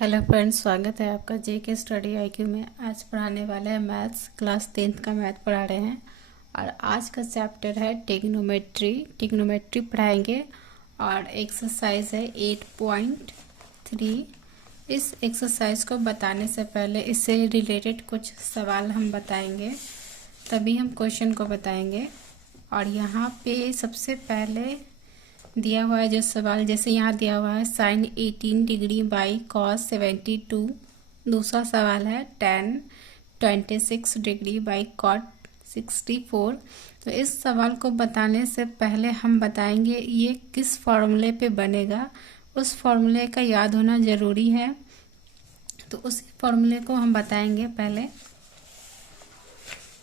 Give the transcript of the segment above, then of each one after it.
Hello friends, स्वागत है आपका जेके स्टडी आईक्यू में। आज पढ़ाने वाले हैं मैथ्स, क्लास 10th का मैथ पढ़ा रहे हैं। और आज का चैप्टर है टिग्नोमेट्री पढ़ाएंगे। और एक्सरसाइज है 8.3। इस एक्सरसाइज को बताने से पहले इससे रिलेटेड कुछ सवाल हम बताएंगे, तभी हम क्वेश्चन को बताएंगे। और यहाँ पे सबसे पहले दिया हुआ है जो सवाल, जैसे यहाँ दिया हुआ है साइन 18 डिग्री बाई कॉस 72। दूसरा सवाल है tan 26 डिग्री बाई कॉट 64। तो इस सवाल को बताने से पहले हम बताएंगे ये किस फॉर्मूले पे बनेगा। उस फॉर्मूले का याद होना ज़रूरी है, तो उस फॉर्मूले को हम बताएंगे। पहले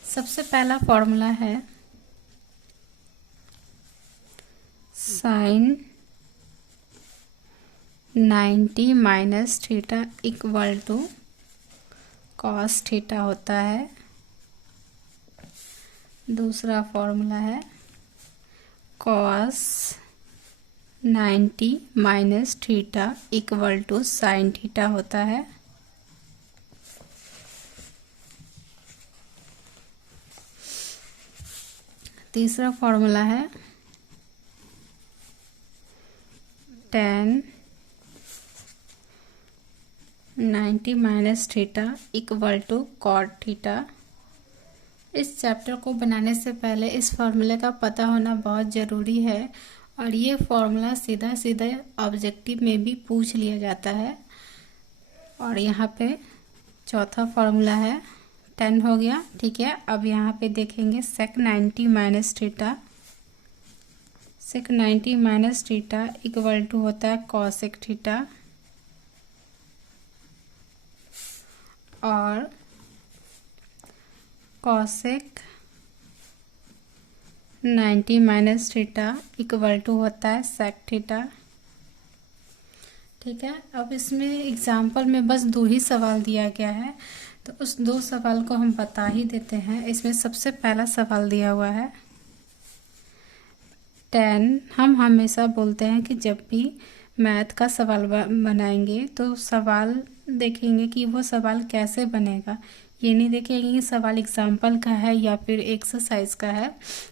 सबसे पहला फॉर्मूला है sine 90 minus theta equal to cos theta होता है। दूसरा फॉर्मूला है cos 90 minus theta equal to sine theta होता है। तीसरा फॉर्मूला है tan 90 minus theta equal to cot theta. इस चैप्टर को बनाने से पहले इस फॉर्मूले का पता होना बहुत ज़रूरी है, और ये फॉर्मूला सीधा सीधा ऑब्जेक्टिव में भी पूछ लिया जाता है। और यहाँ पे चौथा फॉर्मूला है tan हो गया, ठीक है। अब यहाँ पे देखेंगे sec 90 minus theta. sec 90 minus theta equal to होता है cosec थीटा। और cosec 90 minus theta equal to होता है sec थीटा, ठीक है। अब इसमें एग्जाम्पल में बस 2 ही सवाल दिया गया है, तो उस 2 सवाल को हम बता ही देते हैं। इसमें सबसे पहला सवाल दिया हुआ है tan। हम हमेशा बोलते हैं कि जब भी मैथ का सवाल बनाएंगे तो सवाल देखेंगे कि वो सवाल कैसे बनेगा। ये नहीं देखेंगे कि सवाल एग्जाम्पल का है या फिर एक्सरसाइज का है,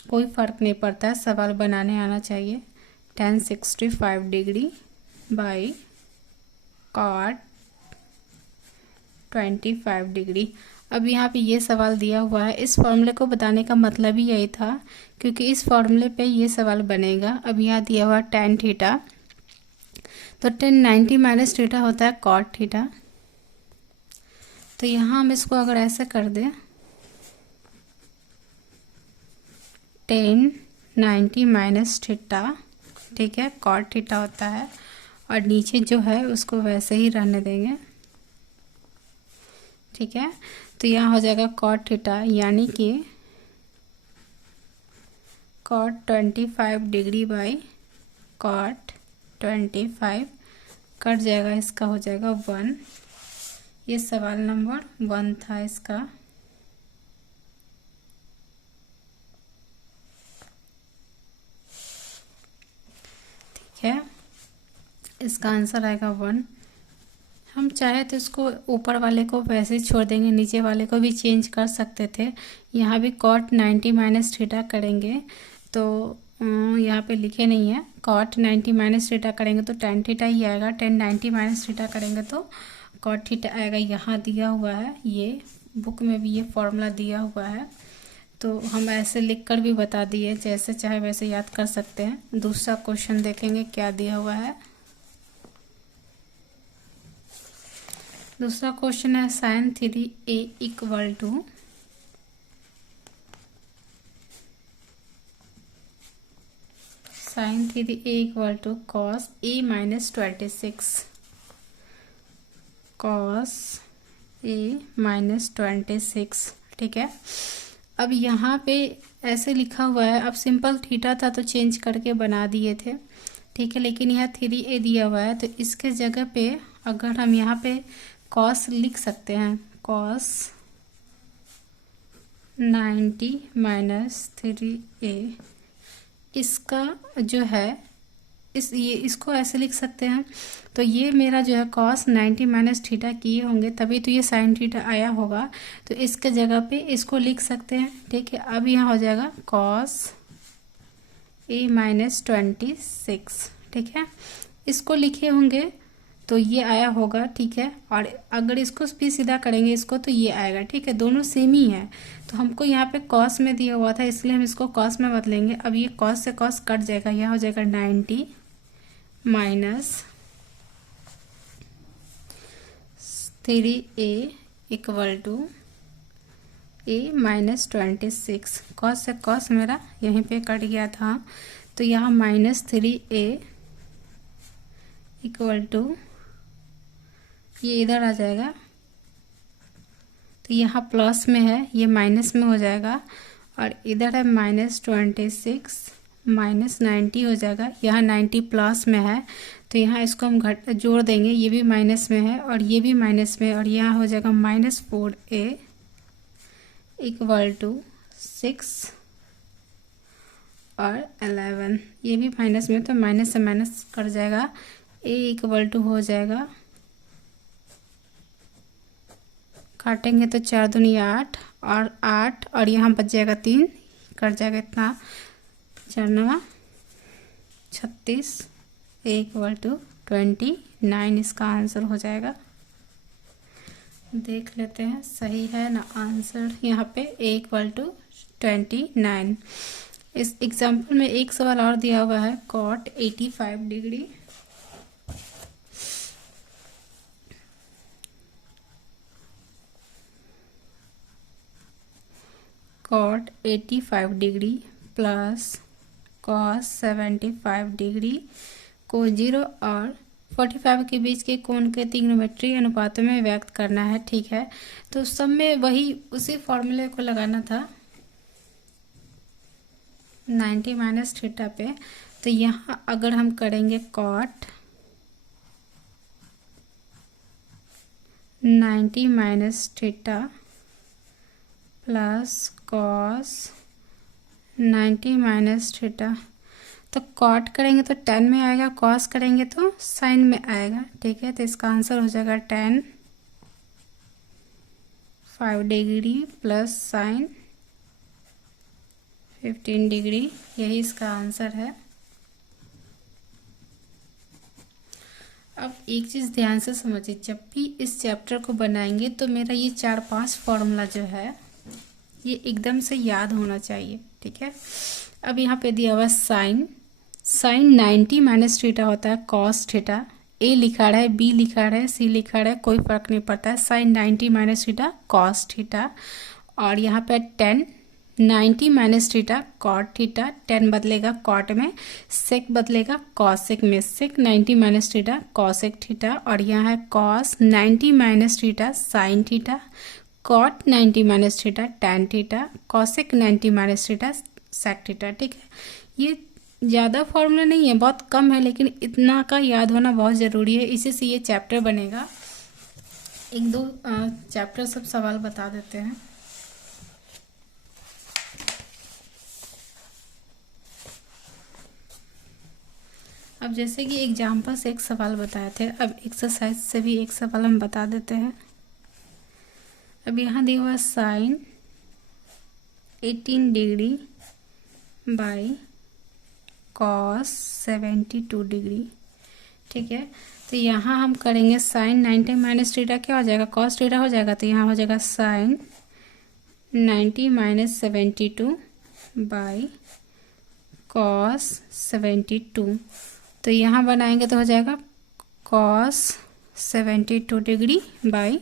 कोई फ़र्क नहीं पड़ता है, सवाल बनाने आना चाहिए। tan 65 degree by cot 25 degree. अब यहाँ पे ये सवाल दिया हुआ है। इस फॉर्मूले को बताने का मतलब ही यही था, क्योंकि इस फॉर्मूले पे ये सवाल बनेगा। अब यहाँ दिया हुआ tan थीटा, तो tan 90 माइनस थीटा होता है cot थीटा। तो यहाँ हम इसको अगर ऐसे कर दें, tan 90 माइनस थीटा, ठीक है, cot थीटा होता है। और नीचे जो है उसको वैसे ही रहने देंगे, ठीक है। तो यहाँ हो जाएगा cot थीटा, यानी कि cot 25 degree by cot 25 cut जाएगा, इसका हो जाएगा 1। ये सवाल नंबर 1 था इसका। ठीक है, इसका आंसर आएगा 1। हम चाहे तो इसको ऊपर वाले को वैसे ही छोड़ देंगे, नीचे वाले को भी चेंज कर सकते थे। यहाँ भी cot 90 माइनस थीटा करेंगे तो यहाँ पे लिखे नहीं है। cot 90 माइनस थीटा करेंगे तो tan थीटा ही आएगा। tan 90 माइनस थीटा करेंगे तो cot थीटा आएगा। यहाँ दिया हुआ है, ये बुक में भी ये फॉर्मूला दिया हुआ है, तो हम ऐसे लिख कर भी बता दिए, जैसे चाहे वैसे याद कर सकते हैं। दूसरा क्वेश्चन देखेंगे क्या दिया हुआ है। दूसरा क्वेश्चन है sin 3a equal to sin 3a equal to cos a minus 26, cos a minus 26, ठीक है। अब यहाँ पे ऐसे लिखा हुआ है, अब सिंपल थीटा था तो चेंज करके बना दिए थे, ठीक है। लेकिन यहाँ 3a दिया हुआ है, तो इसके जगह पे अगर हम यहाँ पे cos लिख सकते हैं, cos 90 माइनस 3a। इसका जो है ये इसको ऐसे लिख सकते हैं। तो ये मेरा जो है कॉस 90 माइनस थीटा किए होंगे तभी तो ये साइन थीटा आया होगा। तो इसके जगह पे इसको लिख सकते हैं। ठीक है, अब यहाँ हो जाएगा कॉस ए माइनस 26। ठीक है, इसको लिखे होंगे तो ये आया होगा। ठीक है, और अगर इसको भी सीधा करेंगे इसको तो ये आएगा। ठीक है, दोनों सेम ही है। तो हमको यहाँ पे कॉस में दिया हुआ था इसलिए हम इसको कॉस में बदलेंगे। अब ये कॉस से कॉस कट जाएगा, यह हो जाएगा 90 minus 3a equal to a minus 26। Cos से कॉस मेरा यहीं पे कट गया था तो यहाँ माइनस 3a इक्वल टू ये इधर आ जाएगा तो यहाँ प्लस में है ये माइनस में हो जाएगा और इधर है माइनस 26 माइनस 90 हो जाएगा। यहाँ 90 प्लस में है तो यहाँ इसको हम जोड़ देंगे, ये भी माइनस में है और ये भी माइनस में और यहाँ हो जाएगा माइनस 4a इक्वल टू 6 और 11। ये भी माइनस में तो माइनस से माइनस कट जाएगा। a इक्वल टू हो जाएगा, काटेंगे तो 4 दूनी 8 और 8 और यहाँ बच जाएगा 3, कट जाएगा इतना 4 9 36 इक्वल टू 29। इसका आंसर हो जाएगा। देख लेते हैं सही है ना आंसर। यहाँ पे a इक्वल टू 29। इस एग्जाम्पल में एक सवाल और दिया हुआ है cot 85 degree. Cot 85 degree plus cos 75 degree को 0 और 45 के बीच के कोण के त्रिग्नोमेट्री अनुपातों में व्यक्त करना है। ठीक है, तो सब में वही उसी फॉर्मूले को लगाना था 90 माइनस थीटा पे। तो यहाँ अगर हम करेंगे cot 90 minus theta plus cos 90 minus theta, तो कॉट करेंगे तो tan में आएगा, कॉस करेंगे तो साइन में आएगा। ठीक है, तो इसका आंसर हो जाएगा tan 5 degree plus sign 15 degree. यही इसका आंसर है। अब एक चीज़ ध्यान से समझिए, जब भी इस चैप्टर को बनाएंगे तो मेरा ये 4-5 फॉर्मूला जो है ये एकदम से याद होना चाहिए। ठीक है, अब यहाँ पे दिया हुआ साइन 90 माइनस थीटा होता है कॉस थीटा। ए लिखा रहा है, बी लिखा रहा है, सी लिखा रहा है, कोई फर्क नहीं पड़ता है। Sine 90 minus theta cos theta और यहाँ पे tan 90 minus theta cot theta. tan बदलेगा कॉट में, सेक बदलेगा कॉसेक में, sec 90 minus theta cosec theta और यहाँ है cos 90 minus theta sine theta, cot 90 minus theta tan theta, cosec 90 minus theta sec theta. ठीक है, ये ज़्यादा फॉर्मूला नहीं है, बहुत कम है, लेकिन इतना का याद होना बहुत ज़रूरी है। इसी से ये चैप्टर बनेगा। एक दो चैप्टर सब सवाल बता देते हैं। अब जैसे कि एग्जाम्पल से एक सवाल बताए थे, अब एक्सरसाइज से भी एक सवाल हम बता देते हैं। अब यहाँ दिया हुआ sine 18 degree by cos 72 degree. ठीक है, तो यहाँ हम करेंगे साइन 90 माइनस थीटा क्या हो जाएगा, कॉस थीटा हो जाएगा, तो यहाँ हो जाएगा साइन 90 माइनस 72 बाई कॉस 72। तो यहाँ बनाएंगे तो हो जाएगा cos 72 degree by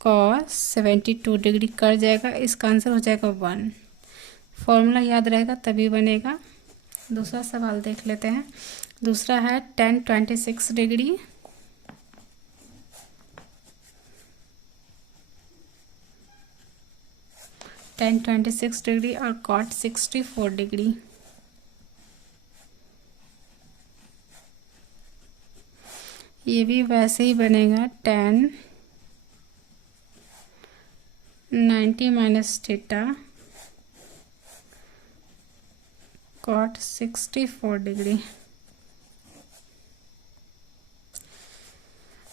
cos 72 degree कर जाएगा। इसका आंसर हो जाएगा 1। फॉर्मूला याद रहेगा तभी बनेगा। दूसरा सवाल देख लेते हैं। दूसरा है tan 26 डिग्री tan 26 डिग्री और cot 64 डिग्री। ये भी वैसे ही बनेगा tan 90 minus theta cot 64 degree.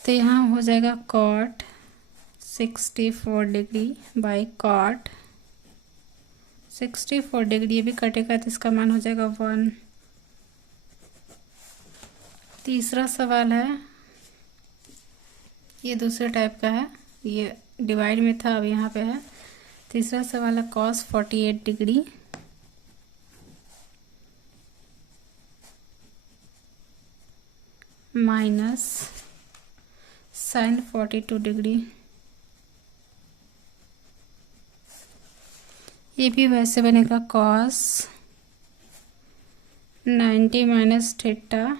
तो यहाँ हो जाएगा cot 64 degree by cot 64 degree, ये भी कटेगा तो इसका मान हो जाएगा 1। तीसरा सवाल है, ये दूसरे टाइप का है, ये डिवाइड में था अब यहाँ पे है। तीसरा सवाल है cos 48 degree minus sine 42 degree. ये भी वैसे बनेगा कॉस 90 माइनस थीटा,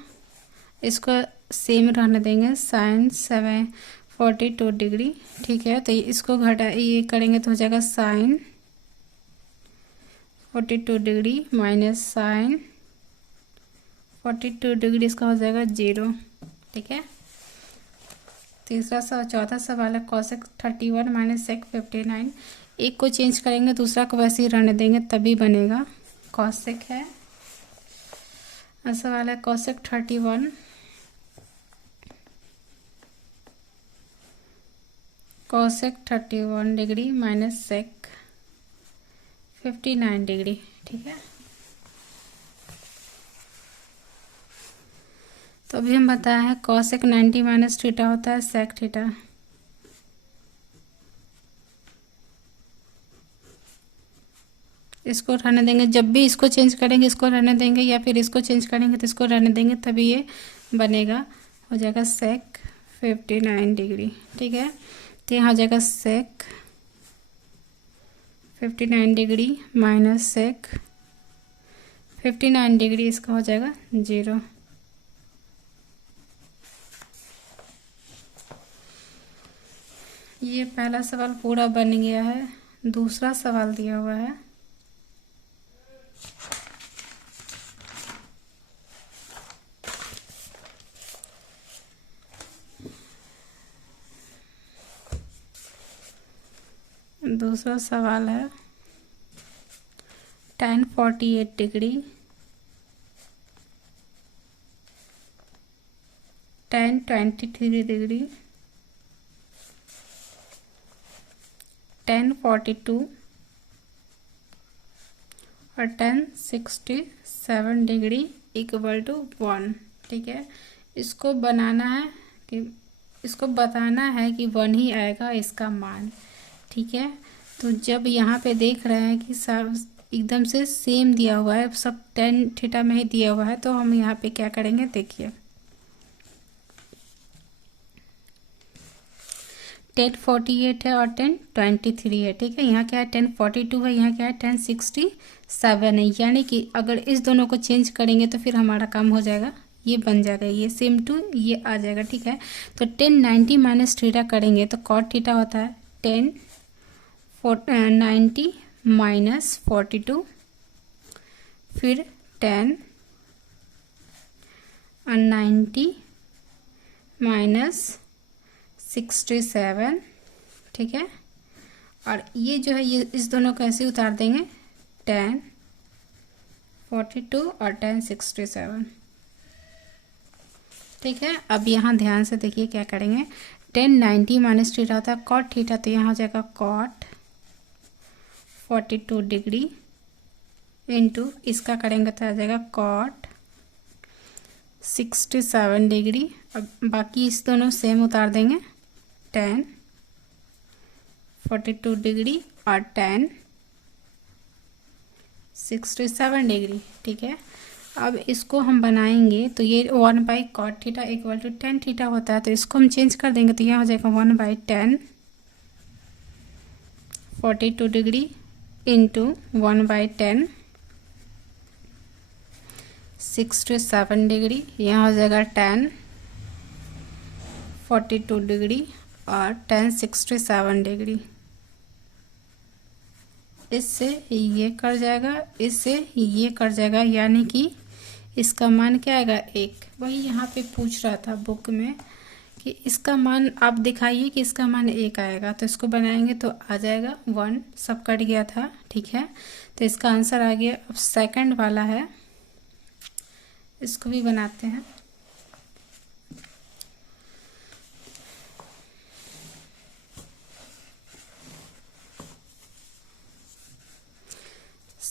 इसको सेम रहने देंगे साइन 42 डिग्री। ठीक है, तो इसको घटा ये करेंगे तो हो जाएगा sine 42 degree minus sine 42 degree, इसका हो जाएगा 0। ठीक है, चौथा सवाल है कॉसेक 31 माइनस सेक 59। एक को चेंज करेंगे, दूसरा को वैसे ही रहने देंगे तभी बनेगा। कॉसेक है, सवाल है cosec 31 degree minus sec 59 degree. ठीक है, तो अभी हम बताया है कॉसेक 90 माइनस थीटा होता है सेक थीटा। इसको रहने देंगे, जब भी इसको चेंज करेंगे इसको रहने देंगे, या फिर इसको चेंज करेंगे तो इसको रहने देंगे, तभी ये बनेगा। हो जाएगा सेक 59 डिग्री। ठीक है, तो यहाँ हो जाएगा सेक 59 डिग्री माइनस सेक 59 डिग्री, इसका हो जाएगा 0। ये पहला सवाल पूरा बन गया है। दूसरा सवाल दिया हुआ है, दूसरा सवाल है tan 48 degree tan 23 degree tan 42 और tan 67 डिग्री इक्वल टू 1। ठीक है, इसको बनाना है कि इसको बताना है कि 1 ही आएगा इसका मान। ठीक है, तो जब यहाँ पे देख रहे हैं कि सब एकदम से सेम दिया हुआ है, सब tan थीटा में ही दिया हुआ है, तो हम यहाँ पे क्या करेंगे देखिए, tan 48 है और tan 23 है। ठीक है, यहाँ क्या है tan 42 है, यहाँ क्या है tan 67 है, यानी कि अगर इस दोनों को चेंज करेंगे तो फिर हमारा काम हो जाएगा, ये बन जाएगा, ये सेम टू ये आ जाएगा। ठीक है, तो tan 90 माइनस थीटा करेंगे तो कॉट थीटा होता है tan 90 माइनस 42, फिर tan 90 माइनस 67। ठीक है, और ये जो है ये इस दोनों को ऐसे उतार देंगे tan 42 और tan 67। ठीक है, अब यहाँ ध्यान से देखिए क्या करेंगे, tan 90 माइनस थीटा होता है कॉट थीटा, तो यहाँ हो जाएगा कॉट 42 डिग्री इंटू इसका करेंगे तो आ जाएगा कॉट 67 डिग्री। अब बाकी इस दोनों सेम उतार देंगे tan 42 डिग्री और tan 67 डिग्री। ठीक है, अब इसको हम बनाएंगे तो ये 1 by cot theta equal to tan theta होता है, तो इसको हम चेंज कर देंगे तो यहाँ हो जाएगा 1 by tan 42 degree into 1 by tan 67 degree, यहाँ हो जाएगा tan 42 डिग्री और tan 67 डिग्री। इससे ये कट जाएगा, इससे ये कट जाएगा, यानी कि इसका मान क्या आएगा 1। वही यहाँ पे पूछ रहा था बुक में कि इसका मान आप दिखाइए कि इसका मान 1 आएगा, तो इसको बनाएंगे तो आ जाएगा 1, सब कट गया था। ठीक है, तो इसका आंसर आ गया। अब सेकंड वाला है, इसको भी बनाते हैं।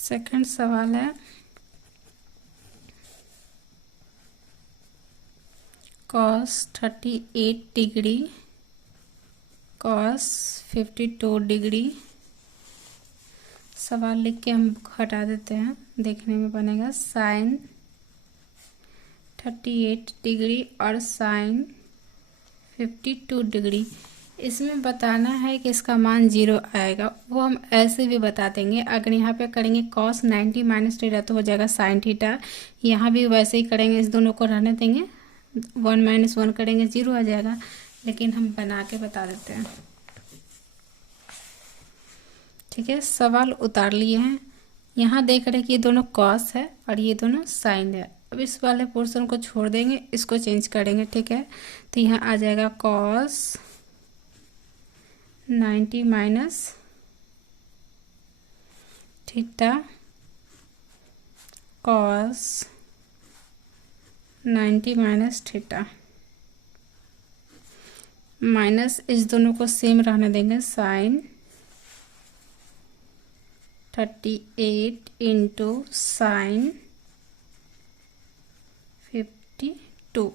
सेकंड सवाल है cos 38 डिग्री cos 52 डिग्री। सवाल लिख के हम हटा देते हैं, देखने में बनेगा sin 38 डिग्री और sin 52 डिग्री। इसमें बताना है कि इसका मान 0 आएगा, वो हम ऐसे भी बता देंगे। अगर यहाँ पे करेंगे cos 90 माइनस थीटा तो हो जाएगा sin थीटा। यहाँ भी वैसे ही करेंगे, इस दोनों को रहने देंगे, 1 माइनस 1 करेंगे 0 आ जाएगा। लेकिन हम बना के बता देते हैं, ठीक है। सवाल उतार लिए हैं, यहाँ देख रहे हैं कि ये दोनों cos है और ये दोनों sin है। अब इस वाले पोर्शन को छोड़ देंगे, इसको चेंज करेंगे, ठीक है। तो यहाँ आ जाएगा cos 90 minus theta cos 90 minus theta, minus इस दोनों को सेम रहने देंगे, sin 38 इंटू sin 52।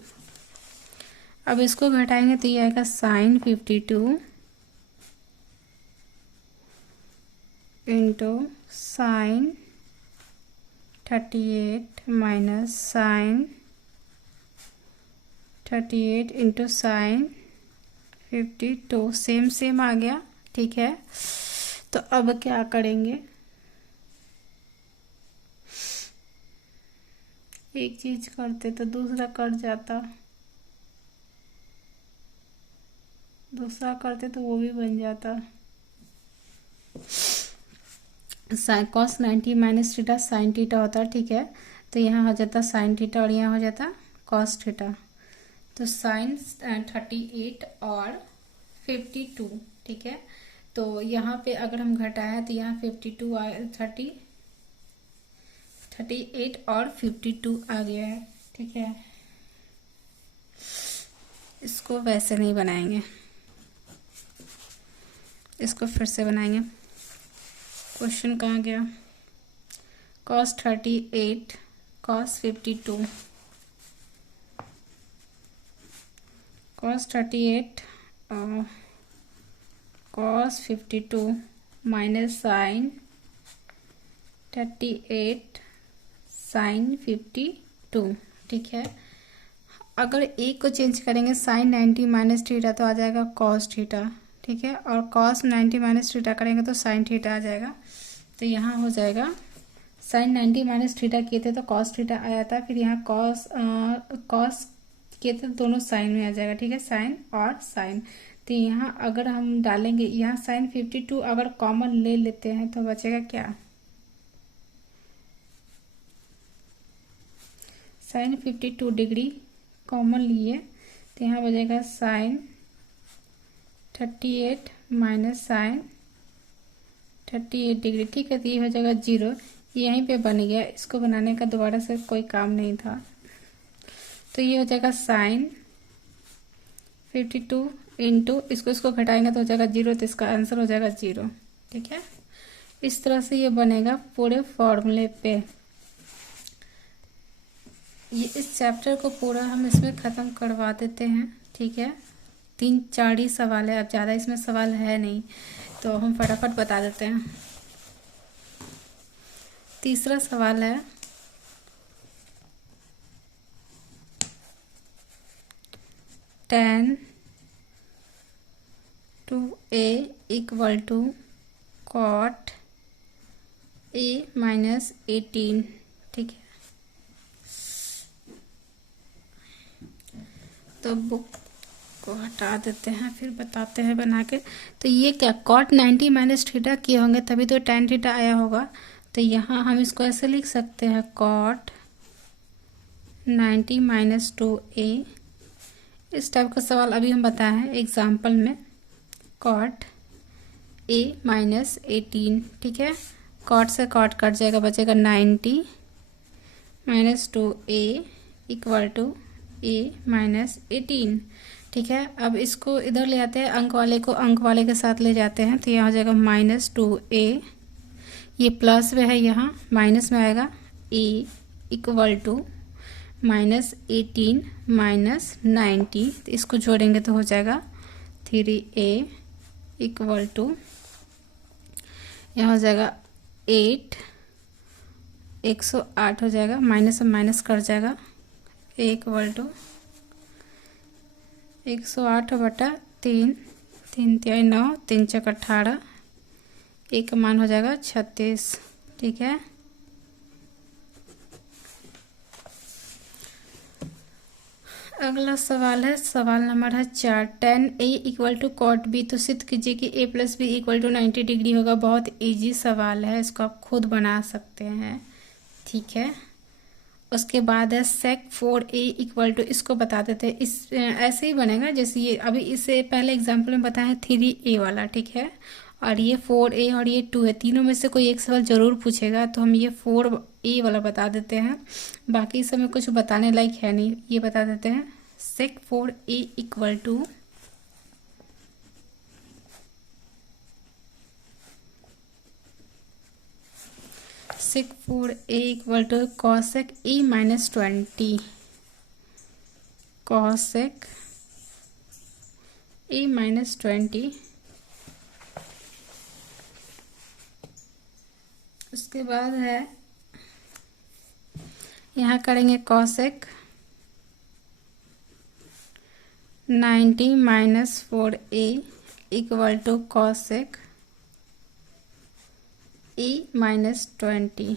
अब इसको घटाएंगे तो ये आएगा sin 52 into sin 38 minus sin 38 into sin 52। Same same आ गया, ठीक है। तो अब क्या करेंगे, एक चीज करते तो दूसरा कट जाता, दूसरा करते तो वो भी बन जाता। cos 90 minus theta sine theta होता है, ठीक है। तो यहाँ हो जाता साइन थीटा और यहाँ हो जाता cos थीटा। तो साइन 38 और 52, ठीक है। तो यहाँ पे अगर हम घटाया तो यहाँ 38 और 52 आ गया है, ठीक है। इसको वैसे नहीं बनाएंगे, इसको फिर से बनाएंगे। क्वेश्चन कहाँ गया, cos 38 cos 52, cos 38 cos 52 minus sin 38 sin 52, ठीक है। अगर एक को चेंज करेंगे sin 90 माइनस थीटा तो आ जाएगा cos थीटा, ठीक है। और cos 90 माइनस थीटा करेंगे तो sin थीटा आ जाएगा। तो यहाँ हो जाएगा sin 90 माइनस थीटा किए थे तो cos थीटा आया था, फिर यहाँ cos किए थे तो दोनों साइन में आ जाएगा, ठीक है, साइन और साइन। तो यहाँ अगर हम डालेंगे, यहाँ sin 52 अगर कॉमन ले लेते हैं तो बचेगा क्या, sin 52 डिग्री कॉमन लिए तो यहाँ बचेगा sin 38 माइनस sin 38 डिग्री, ठीक है। तो ये हो जाएगा 0, यहीं पे बन गया, इसको बनाने का दोबारा से कोई काम नहीं था। तो ये हो जाएगा sin 52 इंटू इसको घटाएंगे तो हो जाएगा 0, तो इसका आंसर हो जाएगा 0, ठीक है। इस तरह से ये बनेगा पूरे फॉर्मूले पे। ये इस चैप्टर को पूरा हम इसमें ख़त्म करवा देते हैं, ठीक है। 3-4 ही सवाल है, अब ज़्यादा इसमें सवाल है नहीं, तो हम फटाफट बता देते हैं। तीसरा सवाल है tan 2a equal to cot a minus 18, ठीक है। तो बुक को हटा देते हैं, फिर बताते हैं बना के। तो ये क्या cot 90 माइनस थीटा किए होंगे तभी तो tan थीटा आया होगा। तो यहाँ हम इसको ऐसे लिख सकते हैं cot 90 माइनस 2a। इस टाइप का सवाल अभी हम बताए हैं एग्जाम्पल में, cot a माइनस 18, ठीक है। cot से cot कट जाएगा, बचेगा 90 minus 2a equal to a minus 18, ठीक है। अब इसको इधर ले आते हैं, अंक वाले को अंक वाले के साथ ले जाते हैं, तो यहाँ हो जाएगा -2a ये प्लस में है, यहाँ माइनस में आएगा। ए इक्वल टू -18 -90, तो इसको जोड़ेंगे तो हो जाएगा 3a इक्वल टू, यहाँ हो जाएगा 8, 108 हो जाएगा, माइनस से माइनस कर जाएगा, a इक्वल टू 108/3, 3 तिहाई 9, 3 चौक 18, a का मान हो जाएगा 36। ठीक है, अगला सवाल है, सवाल नंबर है 4। tan a equal to cot b, तो सिद्ध कीजिए कि a plus B equal to 90 degree होगा। बहुत इजी सवाल है, इसको आप खुद बना सकते हैं। ठीक है, उसके बाद है sec 4a इक्वल टू, इसको बता देते हैं। इस ऐसे ही बनेगा जैसे ये अभी इससे पहले एग्जाम्पल में बताया है 3a वाला। ठीक है, और ये 4a और ये 2 है, तीनों में से कोई एक सवाल ज़रूर पूछेगा, तो हम ये 4a वाला बता देते हैं। बाकी इस समय कुछ बताने लायक है नहीं, ये बता देते हैं। sec 4a equal to sec 4a equal to cosec a -20, cosec a -20। उसके बाद है, यहाँ करेंगे cosec 90 -4a equal to cosec a -20।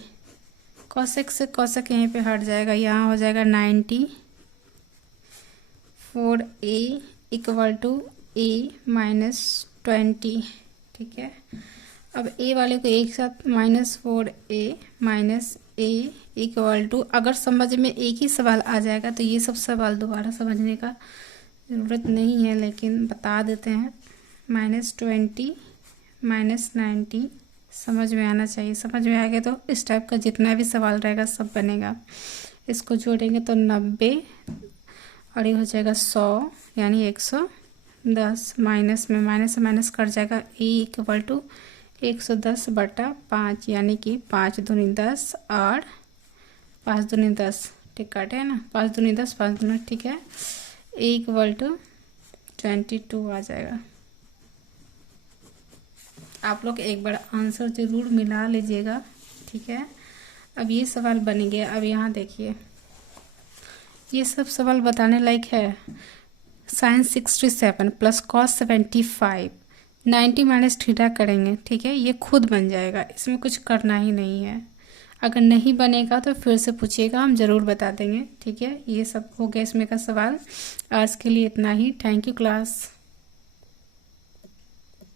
cosec से cosec यहीं पे हट जाएगा, यहाँ हो जाएगा 90, 4a इक्वल टू a -20। ठीक है, अब a वाले को एक साथ -4a -a इक्वल टू, अगर समझ में एक ही सवाल आ जाएगा तो ये सब सवाल दोबारा समझने का ज़रूरत नहीं है, लेकिन बता देते हैं। -20 -90 समझ में आना चाहिए। समझ में आएगा तो इस टाइप का जितना भी सवाल रहेगा सब बनेगा। इसको जोड़ेंगे तो 90 और ये हो जाएगा 100 यानी 110, माइनस में माइनस से माइनस कर जाएगा। a इक्वल टू 110/5 यानी कि 5 दूनी 10 और 5 दूनी 10, ठीक काटे है ना, 5 दूनी 10 5 दूनी, ठीक है। a इक्वल टू 22 आ जाएगा। आप लोग एक बार आंसर ज़रूर मिला लीजिएगा। ठीक है, अब ये सवाल बन गया। अब यहाँ देखिए, ये सब सवाल बताने लायक है। sin 67 plus cos 75, 90 minus theta करेंगे। ठीक है, ये खुद बन जाएगा, इसमें कुछ करना ही नहीं है। अगर नहीं बनेगा तो फिर से पूछिएगा, हम ज़रूर बता देंगे। ठीक है, ये सब हो गया इसमें का सवाल। आज के लिए इतना ही। Thank you class.